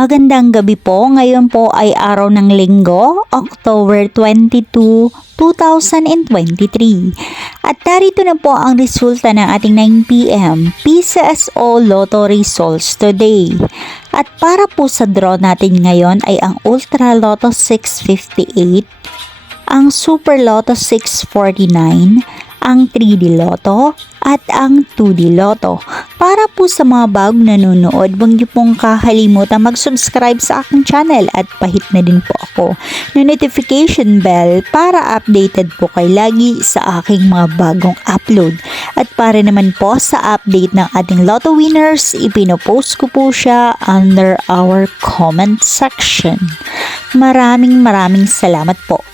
Magandang gabi po. Ngayon po ay araw ng Linggo, October 22, 2023. At narito na po ang resulta ng ating 9 p.m. PCSO Lotto results today. At para po sa draw natin ngayon ay ang Ultra Lotto 658, ang Super Lotto 649, ang 3D Lotto at ang 2D Lotto. Para po sa mga bagong nanonood, huwag niyo pong kakalimutan mag-subscribe sa aking channel at pahit na din po ako ng notification bell para updated po kayo lagi sa aking mga bagong upload. At para naman po sa update ng ating Lotto winners, ipinopost ko po siya under our comment section. Maraming salamat po.